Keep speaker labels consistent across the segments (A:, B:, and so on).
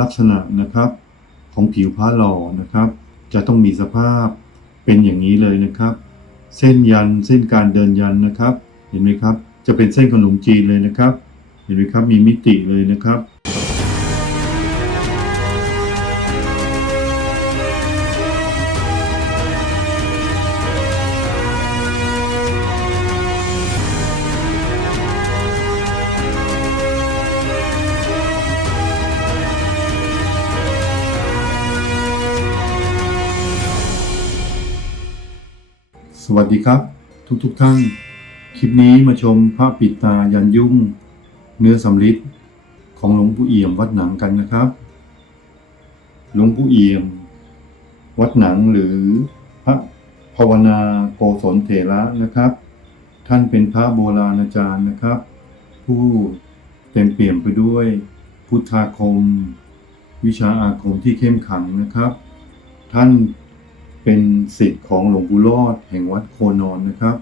A: ลักษณะนะครับของผิวพระหล่อนะครับ จะต้องมีสภาพเป็นอย่างนี้เลยนะครับ เส้นยันเส้นการเดินยันนะครับ เห็นไหมครับ จะเป็นเส้นขนมจีนเลยนะครับ เห็นไหมครับมีมิติเลยนะครับ สวัสดีครับ ทุกทุกๆท่าน คลิปนี้มาชมพระปิดตายันยุ่ง เนื้อสำริดของหลวงปู่เอี่ยมวัดหนังกันนะครับ หลวงปู่เอี่ยม วัดหนังหรือพระภาวนาโกศลเถระนะครับ ท่านเป็นพระโบราณอาจารย์นะครับ ผู้เต็มเปี่ยมไปด้วย พุทธาคม วิชาอาคมที่เข้มขังนะครับ ท่าน เป็นศิษย์ของหลวงปู่รอดแห่งวัดโคนอนนะครับ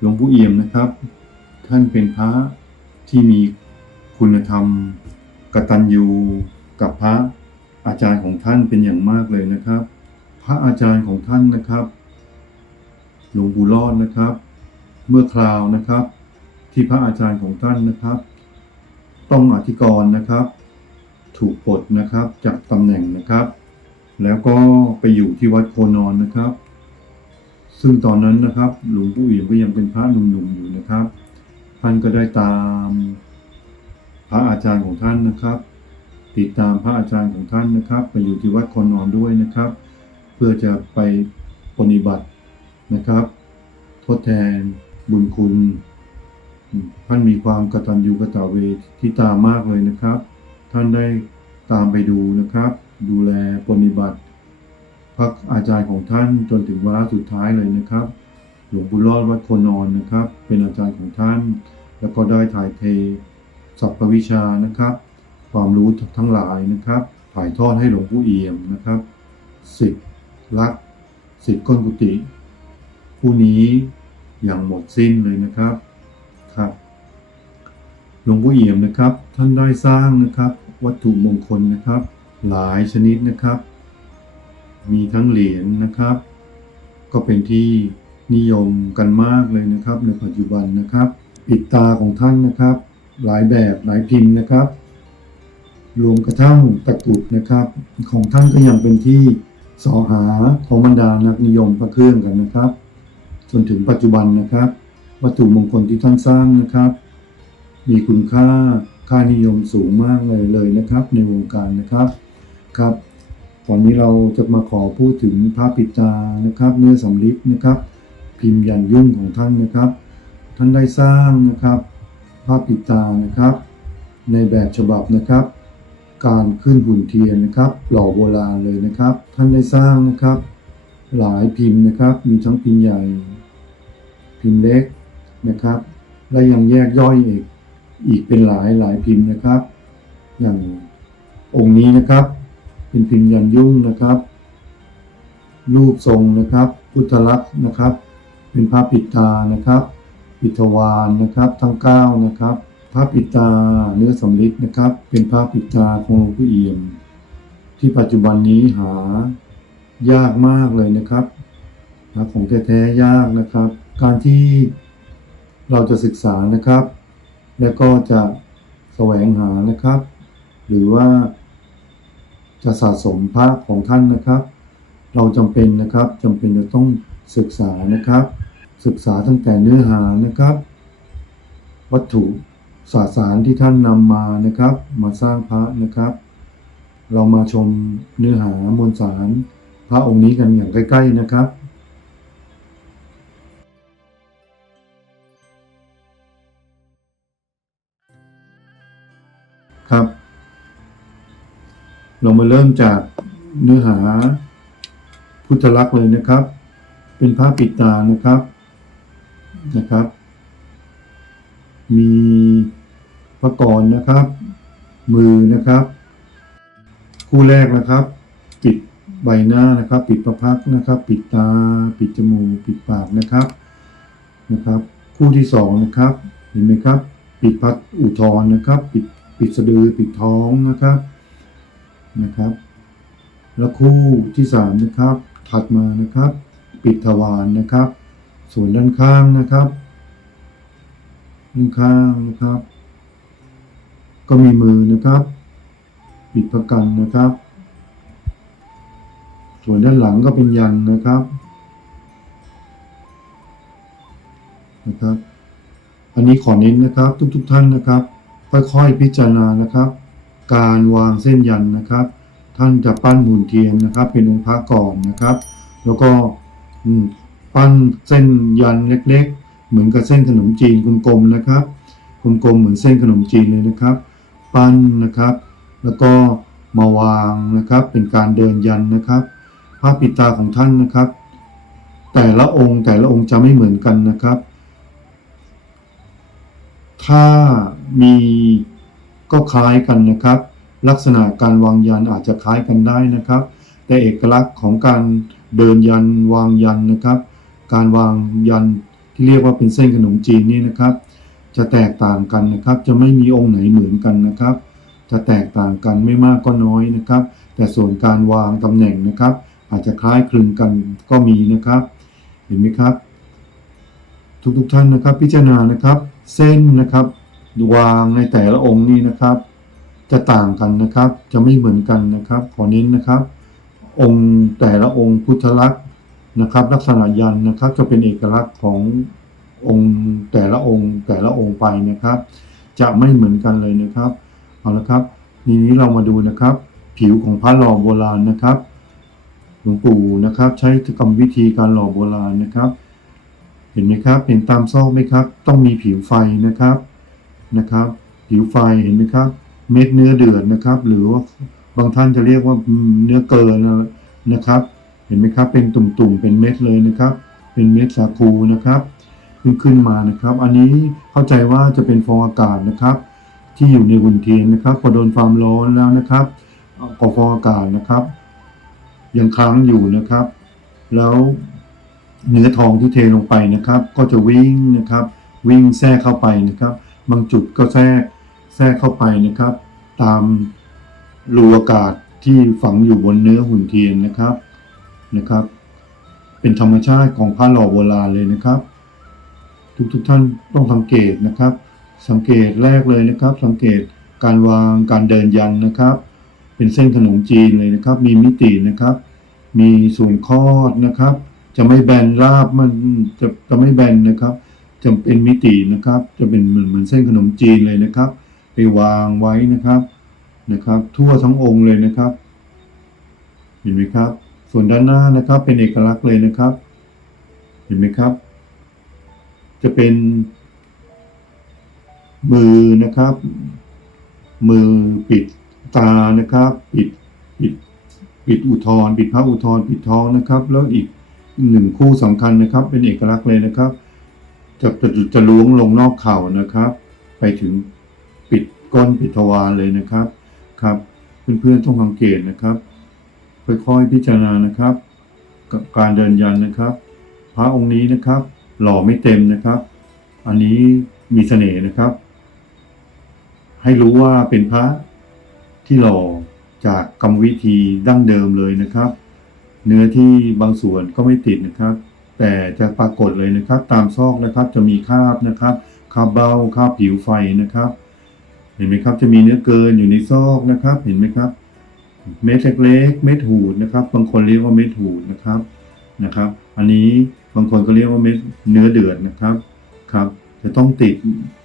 A: หลวงปู่เอี่ยมนะครับ ท่านเป็นพระที่มีคุณธรรมกตัญญูกับพระอาจารย์ของท่านเป็นอย่างมากเลยนะครับ พระอาจารย์ของท่านนะครับหลวงปู่รอดนะครับ เมื่อคราวนะครับ ที่พระอาจารย์ของท่านนะครับ ต้องอธิกรณ์นะครับ ถูกปลดนะครับจากตำแหน่งนะครับ แล้วก็ไปอยู่ที่วัดโคนอนนะครับ ซึ่งตอนนั้นนะครับหลวงปู่เอี่ยมก็ยังเป็นพระหนุ่มๆอยู่นะครับ ท่านก็ได้ตามพระอาจารย์ของท่านนะครับ ติดตามพระอาจารย์ของท่านนะครับ ไปอยู่ที่วัดโคนอนด้วยนะครับ เพื่อจะไปปฏิบัตินะครับ ทดแทนบุญคุณท่านมีความกตัญญูกตเวทิตามากเลยนะครับ ท่านได้ตามไปดูนะครับดูแลปฏิบัติพระอาจารย์ของท่านจนถึงวาระสุดท้ายเลยนะครับ หลวงปู่รอดวัดโคนอนนะครับ เป็นอาจารย์ของท่าน แล้วก็ได้ถ่ายเทสัพพวิชานะครับ ความรู้ทั้งหลายนะครับ ถ่ายทอดให้หลวงปู่เอี่ยมนะครับสิทธิ์รักสิทธิ์ก้นกุฏิผู้นี้อย่างหมดสิ้นเลยนะครับครับหลวงปู่เอี่ยมนะครับ ท่านได้สร้างนะครับ วัตถุมงคลนะครับ หลายชนิดนะครับ มีทั้งเหรียญนะครับ ก็เป็นที่นิยมกันมากเลยนะครับ ในปัจจุบันนะครับ ปิดตาของท่านนะครับ หลายแบบหลายพิมพ์นะครับ รวมกระทั่งตะกรุดนะครับ ของท่านก็ยังเป็นที่สอหาของบรรดานักนิยมพระเครื่องกันนะครับ จนถึงปัจจุบันนะครับ วัตถุมงคลที่ท่านสร้างนะครับ มีคุณค่าค่านิยมสูงมากเลยเลยนะครับ ในวงการนะครับ ครับ ตอนนี้เราจะมาขอพูดถึงพระปิดตานะครับ เนื้อสำริดนะครับ พิมพ์ยันยุ่งของท่านนะครับ ท่านได้สร้างนะครับพระปิดตานะครับ ในแบบฉบับนะครับ การขึ้นหุ่นเทียนนะครับ หล่อโบราณเลยนะครับ ท่านได้สร้างนะครับ หลายพิมพ์นะครับ มีทั้งพิมพ์ใหญ่ พิมพ์เล็กนะครับ และยังแยกย่อยอีกอีกเป็นหลายหลายพิมพ์นะครับ อย่างองค์นี้นะครับ เป็นพิมพ์ยันยุ่งนะครับ รูปทรงนะครับ พุทธลักษณ์นะครับ เป็นพระปิตานะครับ ปิทวานนะครับ ทั้งเก้านะครับพระปิตาเนื้อสำริดนะครับ เป็นพระปิตาของหลวงพ่อเอี่ยม ที่ปัจจุบันนี้หายากมากเลยนะครับหาของแท้ๆยากนะครับ การที่เราจะศึกษานะครับ แล้วก็จะแสวงหานะครับ หรือว่า จะสะสมพระของท่านนะครับ เราจำเป็นนะครับจำเป็นจะต้องศึกษานะครับ ศึกษาตั้งแต่เนื้อหานะครับ วัตถุสสารที่ท่านนำมานะครับ มาสร้างพระนะครับ เรามาชมเนื้อหามวลสารพระองค์นี้กันอย่างใกล้ ๆนะครับครับ เรามาเริ่มจากเนื้อหาพุทธลักษณ์เลยนะครับ เป็นพระปิดตานะครับนะครับ มีพระกรนะครับ มือนะครับ คู่แรกนะครับ ปิดใบหน้านะครับ ปิดประพักนะครับ ปิดตา ปิดจมูกปิดปากนะครับนะครับ คู่ที่สองนะครับเห็นไหมครับ ปิดพัดอุทธรนะครับ ปิดปิดสะดือปิดท้องนะครับ นะครับแล้วคู่ที่สามนะครับถัดมานะครับ ปิดทวารนะครับ ส่วนด้านข้างนะครับด้านข้างนะครับ ก็มีมือนะครับ ปิดประกันนะครับ ส่วนด้านหลังก็เป็นยันนะครับนะครับ อันนี้ขอเน้นนะครับทุกๆทท่านนะครับค่อยๆพิจารณานะครับ การวางเส้นยันนะครับ ท่านจะปั้นหุ่นเทียนนะครับ เป็นองค์พระก่อนนะครับ แล้วก็ปั้นเส้นยันเล็ก ๆ เหมือนกับเส้นขนมจีนกลมๆนะครับกลมๆเหมือนเส้นขนมจีนเลยนะครับ ปั้นนะครับ แล้วก็มาวางนะครับ เป็นการเดินยันนะครับพระปิดตาของท่านนะครับ แต่ละองค์แต่ละองค์จะไม่เหมือนกันนะครับ ถ้ามี ก็คล้ายกันนะครับ ลักษณะการวางยันอาจจะคล้ายกันได้นะครับ แต่เอกลักษณ์ของการเดินยันวางยันนะครับ การวางยันที่เรียกว่าเป็นเส้นขนมจีนนี่นะครับ จะแตกต่างกันนะครับ จะไม่มีองค์ไหนเหมือนกันนะครับ จะแตกต่างกันไม่มากก็น้อยนะครับ แต่ส่วนการวางตำแหน่งนะครับ อาจจะคล้ายคลึงกันก็มีนะครับ เห็นไหมครับ ทุกๆทท่านนะครับ พิจารณานะครับ เส้นนะครับ วางในแต่ละองค์นี่นะครับ จะต่างกันนะครับ จะไม่เหมือนกันนะครับ ขอเน้นนะครับ องค์แต่ละองค์พุทธลักษณ์นะครับ ลักษณะยันนะครับ จะเป็นเอกลักษณ์ขององค์แต่ละองค์แต่ละองค์ไปนะครับ จะไม่เหมือนกันเลยนะครับเอาละครับทีนี้เรามาดูนะครับ ผิวของพระหล่อโบราณนะครับหลวงปู่นะครับ ใช้กรรมวิธีการหล่อโบราณนะครับ เห็นไหมครับ เห็นตามซอกไหมครับ ต้องมีผิวไฟนะครับ นะครับ ผิวไฟเห็นไหมครับ เม็ดเนื้อเดือดนะครับ หรือว่าบางท่านจะเรียกว่าเนื้อเกินนะครับ เห็นไหมครับ เป็นตุ่มๆ เป็นเม็ดเลยนะครับ เป็นเม็ดสาคูนะครับ ขึ้นขึ้นมานะครับ อันนี้เข้าใจว่าจะเป็นฟองอากาศนะครับ ที่อยู่ในหุ่นเทียนนะครับ พอโดนความร้อนแล้วนะครับก็ฟองอากาศนะครับ ยังค้างอยู่นะครับ แล้วเนื้อทองที่เทลงไปนะครับ ก็จะวิ่งนะครับ วิ่งแทรกเข้าไปนะครับ บางจุดก็แทรกแทรกเข้าไปนะครับ ตามรูอากาศที่ฝังอยู่บนเนื้อหุ่นเทียนนะครับนะครับ เป็นธรรมชาติของพระหล่อโบราณเลยนะครับ ทุกทุกท่านต้องสังเกตนะครับ สังเกตแรกเลยนะครับ สังเกตการวางการเดินยันนะครับ เป็นเส้นขนมจีนเลยนะครับ มีมิตินะครับ มีส่วนคอดนะครับ จะไม่แบนราบมันจะจะไม่แบนนะครับ จะเป็นมิตินะครับ จะเป็นเหมือนเหมือนเส้นขนมจีนเลยนะครับ ไปวางไว้นะครับนะครับ ทั่วทั้งองค์เลยนะครับ เห็นไหมครับ ส่วนด้านหน้านะครับเป็นเอกลักษณ์เลยนะครับ เห็นไหมครับ จะเป็นมือนะครับ มือปิดตานะครับ ปิดปิดปิดอุทธรปิดพระอุทธรปิดท้องนะครับ แล้วอีกหนึ่งคู่สำคัญนะครับ เป็นเอกลักษณ์เลยนะครับ จะจะจะล้วงลงนอกเข่านะครับ ไปถึงปิดก้นปิดทวารเลยนะครับครับ เพื่อนๆต้องสังเกตนะครับค่อยๆพิจารณานะครับกับการเดินยันนะครับ พระองค์นี้นะครับ หล่อไม่เต็มนะครับ อันนี้มีเสน่ห์นะครับ ให้รู้ว่าเป็นพระที่หล่อจากกรรมวิธีดั้งเดิมเลยนะครับ เนื้อที่บางส่วนก็ไม่ติดนะครับ แต่จะปรากฏเลยนะครับ ตามซอกนะครับจะมีคราบนะครับคราบเบาคราบผิวไฟนะครับ เห็นไหมครับจะมีเนื้อเกินอยู่ในซอกนะครับ เห็นไหมครับ เม็ดเล็กๆเม็ดหูดนะครับ บางคนเรียกว่าเม็ดหูดนะครับนะครับ อันนี้บางคนก็เรียกว่าเม็ดเนื้อเดือดนะครับครับ จะต้องติด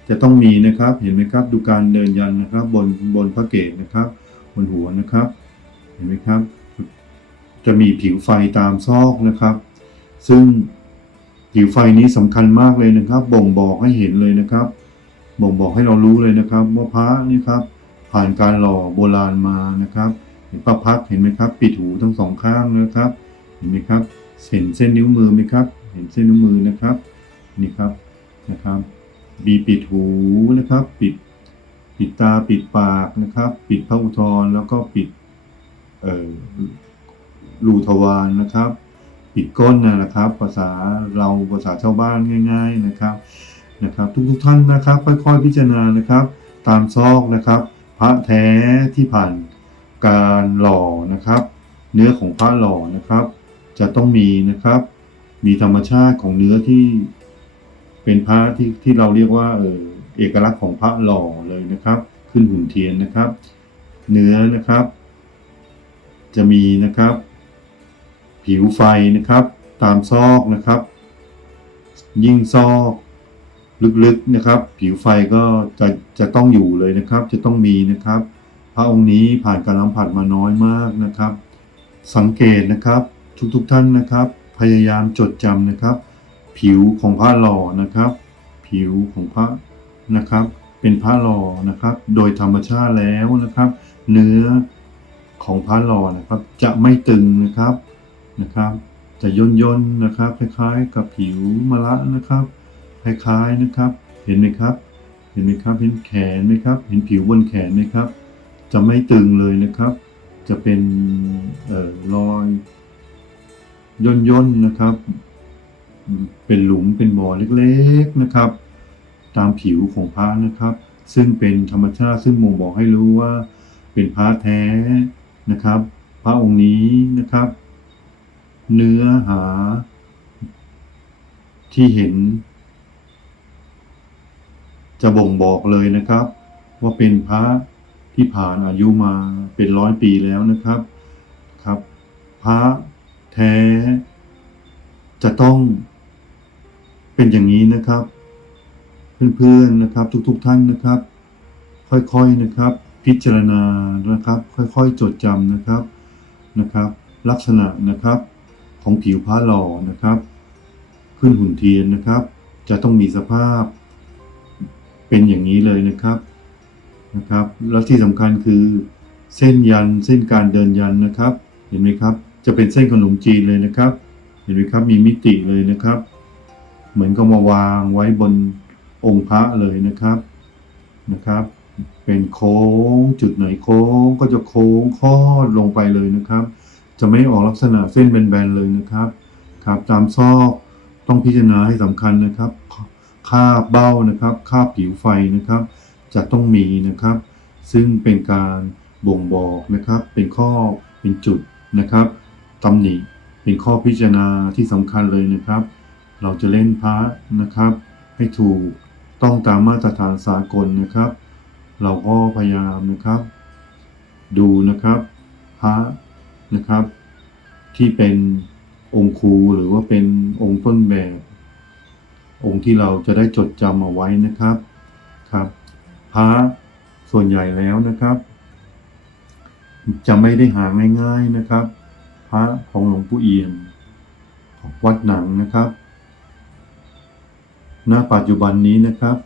A: จะต้องมีนะครับ เห็นไหมครับ ดูการเดินยันนะครับ บนบนพระเกศนะครับ บนหัวนะครับ เห็นไหมครับ จะมีผิวไฟตามซอกนะครับ ซึ่งผิวไฟนี้สำคัญมากเลยนะครับ บ่งบอกให้เห็นเลยนะครับ บ่งบอกให้เรารู้เลยนะครับ ว่าพระนี่ครับ ผ่านการหล่อโบราณมานะครับเห็นประพักเห็นไหมครับ ปิดหูทั้งสองข้างนะครับ เห็นไหมครับ เห็นเส้นนิ้วมือไหมครับ เห็นเส้นนิ้วมือนะครับ นี่ครับนะครับบีปิดหูนะครับ ปิดปิดตาปิดปากนะครับ ปิดพระอุทธรแล้วก็ปิดเอ่อรูทวารนะครับ ปิดก้นนะครับ ภาษาเราภาษาชาวบ้านง่าย ๆนะครับนะครับ ทุกๆท่านนะครับ ค่อยๆพิจารณานะครับ ตามซอกนะครับ พระแท้ที่ผ่านการหล่อนะครับ เนื้อของพระหล่อนะครับ จะต้องมีนะครับ มีธรรมชาติของเนื้อที่เป็นพระที่ที่เราเรียกว่าเออเอกลักษณ์ของพระหล่อเลยนะครับ ขึ้นหุ่นเทียนนะครับ เนื้อนะครับ จะมีนะครับ ผิวไฟนะครับ ตามซอกนะครับ ยิ่งซอกลึกๆนะครับ ผิวไฟก็จะจะต้องอยู่เลยนะครับ จะต้องมีนะครับ พระองค์นี้ผ่านการสัมผัสมาน้อยมากนะครับ สังเกตนะครับทุกๆทท่านนะครับ พยายามจดจำนะครับ ผิวของพระหล่อนะครับ ผิวของพระนะครับ เป็นพระหล่อนะครับ โดยธรรมชาติแล้วนะครับ เนื้อของพระหล่อนะครับ จะไม่ตึงนะครับ นะครับ จะย่นย่นนะครับคล้ายๆ กับผิวมะระนะครับ คล้ายๆนะครับ เห็นไหมครับ เห็นไหมครับ เห็นแขนไหมครับ เห็นผิวบนแขนไหมครับ จะไม่ตึงเลยนะครับ จะเป็นออรอยย่นย่นนะครับ เป็นหลุมเป็นบ่อเล็กๆนะครับ ตามผิวของพระนะครับ ซึ่งเป็นธรรมชาติซึ่งบ่งบอกให้รู้ว่า เป็นพระแท้นะครับ พระองค์นี้นะครับ เนื้อหา ที่เห็น จะบ่งบอกเลยนะครับ ว่าเป็นพระที่ผ่านอายุมาเป็นร้อยปีแล้วนะครับครับ พระแท้ จะต้องเป็นอย่างนี้นะครับ เพื่อนๆนะครับ ทุกๆท่านนะครับ ค่อยๆนะครับ พิจารณานะครับ ค่อยๆจดจำนะครับนะครับ ลักษณะนะครับ ของผิวพระหล่อนะครับขึ้นหุ่นเทียนนะครับ จะต้องมีสภาพเป็นอย่างนี้เลยนะครับนะครับ แล้วที่สำคัญคือเส้นยันเส้นการเดินยันนะครับ เห็นไหมครับ จะเป็นเส้นขนมจีนเลยนะครับ เห็นไหมครับมีมิติเลยนะครับ เหมือนกับมาวางไว้บนองค์พระเลยนะครับนะครับ เป็นโค้งจุดไหนโค้งก็จะโค้งคอดลงไปเลยนะครับ จะไม่ออกลักษณะเส้นแบนๆเลยนะครับครับตามซอกต้องพิจารณาให้สำคัญนะครับ ค่าบเบ้านะครับ ค่าบผิวไฟนะครับ จะต้องมีนะครับ ซึ่งเป็นการบ่งบอกนะครับ เป็นข้อเป็นจุดนะครับตำหนิเป็นข้อพิจารณาที่สำคัญเลยนะครับ เราจะเล่นพระนะครับ ให้ถูกต้องตามมาตรฐานสากลนะครับ เราก็พยายามนะครับ ดูนะครับพระ นะครับ ที่เป็นองค์ครูหรือว่าเป็นองค์ต้นแบบ องค์ที่เราจะได้จดจำเอาไว้นะครับครับพระส่วนใหญ่แล้วนะครับ จะไม่ได้หาง่ายๆนะครับ พระของหลวงปู่เอี่ยมของวัดหนังนะครับณปัจจุบันนี้นะครับ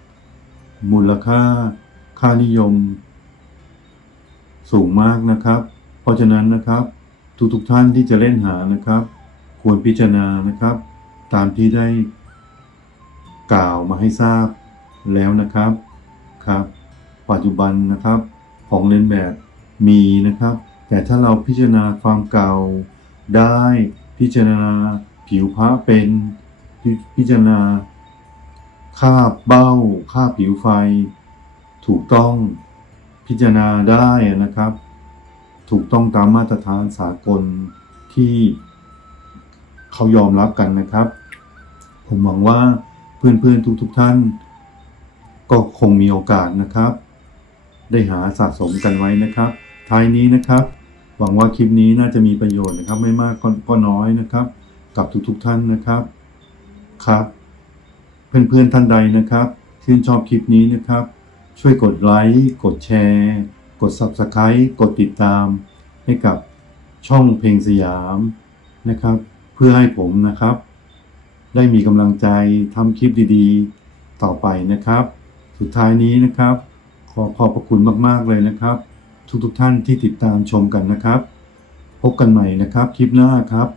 A: มูลค่าค่านิยมสูงมากนะครับ เพราะฉะนั้นนะครับ ทุกๆทท่านที่จะเล่นหานะครับ ควรพิจารณานะครับ ตามที่ได้กล่าวมาให้ทราบแล้วนะครับครับ ปัจจุบันนะครับของเล่นแบบมีนะครับ แต่ถ้าเราพิจารณาความเก่าได้พิจารณาผิวพระเป็นพิพิจารณาค่าเบ้าค่าผิวไฟ ถูกต้องพิจารณาได้นะครับ ถูกต้องตามมาตรฐานสากลที่เขายอมรับกันนะครับ ผมหวังว่าเพื่อนๆทุกๆทท่าน ก็คงมีโอกาสนะครับ ได้หาสะสมกันไว้นะครับ ท้ายนี้นะครับ หวังว่าคลิปนี้น่าจะมีประโยชน์นะครับ ไม่มากก็ก็น้อยนะครับ กับทุกๆท่านนะครับครับ เพื่อนๆท่านใดนะครับชื่นชอบคลิปนี้นะครับ ช่วยกดไลค์กดแชร์ กด Subscribe กดติดตามให้กับช่องเพลงสยามนะครับ เพื่อให้ผมนะครับ ได้มีกำลังใจทำคลิปดีๆ ต่อไปนะครับ สุดท้ายนี้นะครับ ขอขอบพระคุณมากๆเลยนะครับ ทุกๆท่านที่ติดตามชมกันนะครับ พบกันใหม่นะครับคลิปหน้าครับ